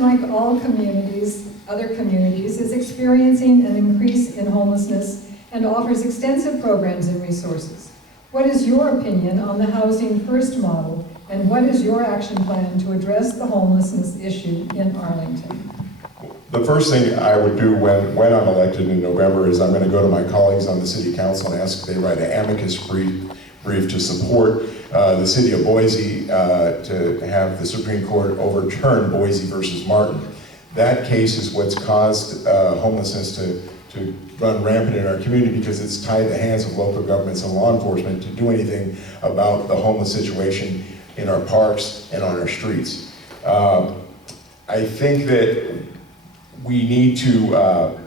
Arlington, like all communities, other communities, is experiencing an increase in homelessness and offers extensive programs and resources. What is your opinion on the Housing First model, and what is your action plan to address the homelessness issue in Arlington? The first thing I would do when I'm elected in November is I'm going to go to my colleagues on the City Council and ask if they write an amicus brief to support the City of Boise to have the Supreme Court overturn Boise versus Martin. That case is what's caused homelessness to run rampant in our community, because it's tied the hands of local governments and law enforcement to do anything about the homeless situation in our parks and on our streets. I think that we need to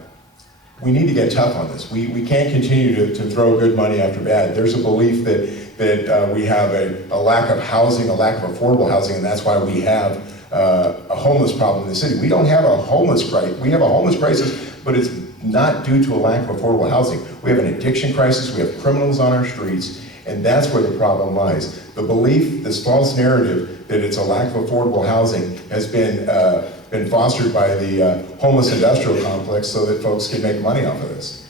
get tough on this. We can't continue to throw good money after bad. There's a belief that we have a lack of housing, a lack of affordable housing, and that's why we have a homeless problem in the city. We don't have a homeless crisis. We have a homeless crisis, but it's not due to a lack of affordable housing. We have an addiction crisis. We have criminals on our streets, and that's where the problem lies. The belief, this false narrative that it's a lack of affordable housing has been fostered by the homeless industrial complex so that folks can make money off of this.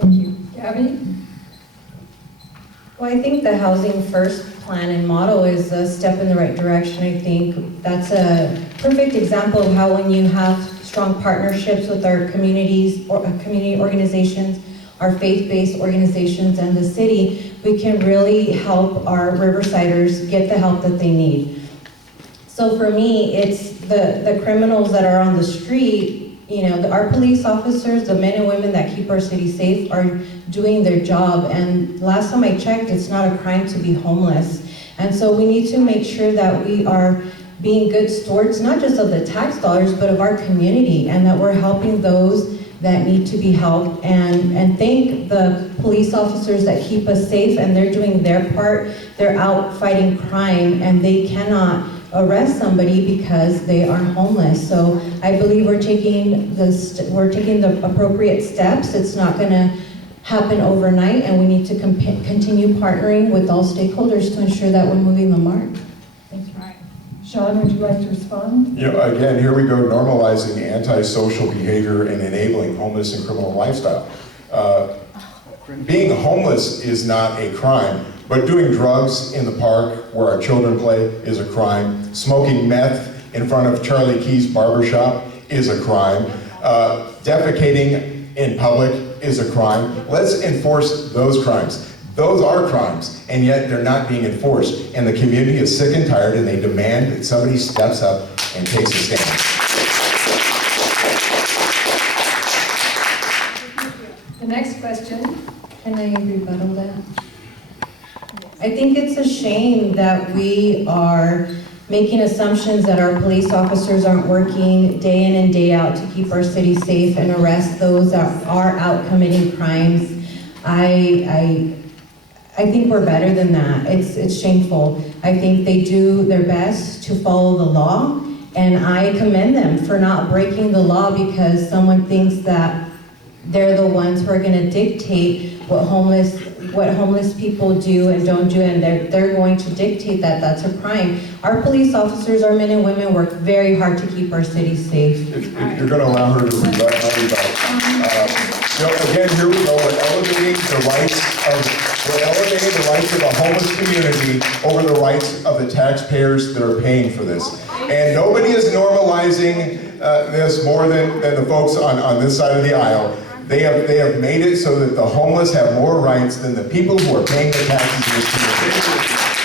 Thank you. Gabby? Well, I think the Housing First plan and model is a step in the right direction. I think that's a perfect example of how when you have strong partnerships with our communities, or community organizations, our faith-based organizations, and the city, we can really help our Riversiders get the help that they need. So for me, it's the criminals that are on the street. You know, our police officers, the men and women that keep our city safe, are doing their job. And last time I checked, it's not a crime to be homeless. And so we need to make sure that we are being good stewards, not just of the tax dollars, but of our community, and that we're helping those that need to be helped. And thank the police officers that keep us safe, and they're doing their part. They're out fighting crime, and they cannot arrest somebody because they are homeless. So I believe we're taking the appropriate steps. It's not going to happen overnight, and we need to continue partnering with all stakeholders to ensure that we're moving the mark. Thank you. Sean, would you like to respond? You know, again, here we go, normalizing antisocial behavior and enabling homeless and criminal lifestyle. Being homeless is not a crime, but doing drugs in the park where our children play is a crime. Smoking meth in front of Charlie Key's barbershop is a crime. Defecating in public is a crime. Let's enforce those crimes. Those are crimes, and yet they're not being enforced. And the community is sick and tired, and they demand that somebody steps up and takes a stand. The next question. Can I rebuttal that? I think it's a shame that we are making assumptions that our police officers aren't working day in and day out to keep our city safe and arrest those that are out committing crimes. I think we're better than that. It's shameful. I think they do their best to follow the law, and I commend them for not breaking the law because someone thinks that they're the ones who are going to dictate what homeless people do and don't do, and they're going to dictate that that's a crime. Our police officers, our men and women, work very hard to keep our city safe. If you're going to allow her to rebut, I'll rebut. Again, here we go. We're elevating the rights of the homeless community over the rights of the taxpayers that are paying for this. And nobody is normalizing this more than the folks on this side of the aisle. They have made it so that the homeless have more rights than the people who are paying the taxes in this community.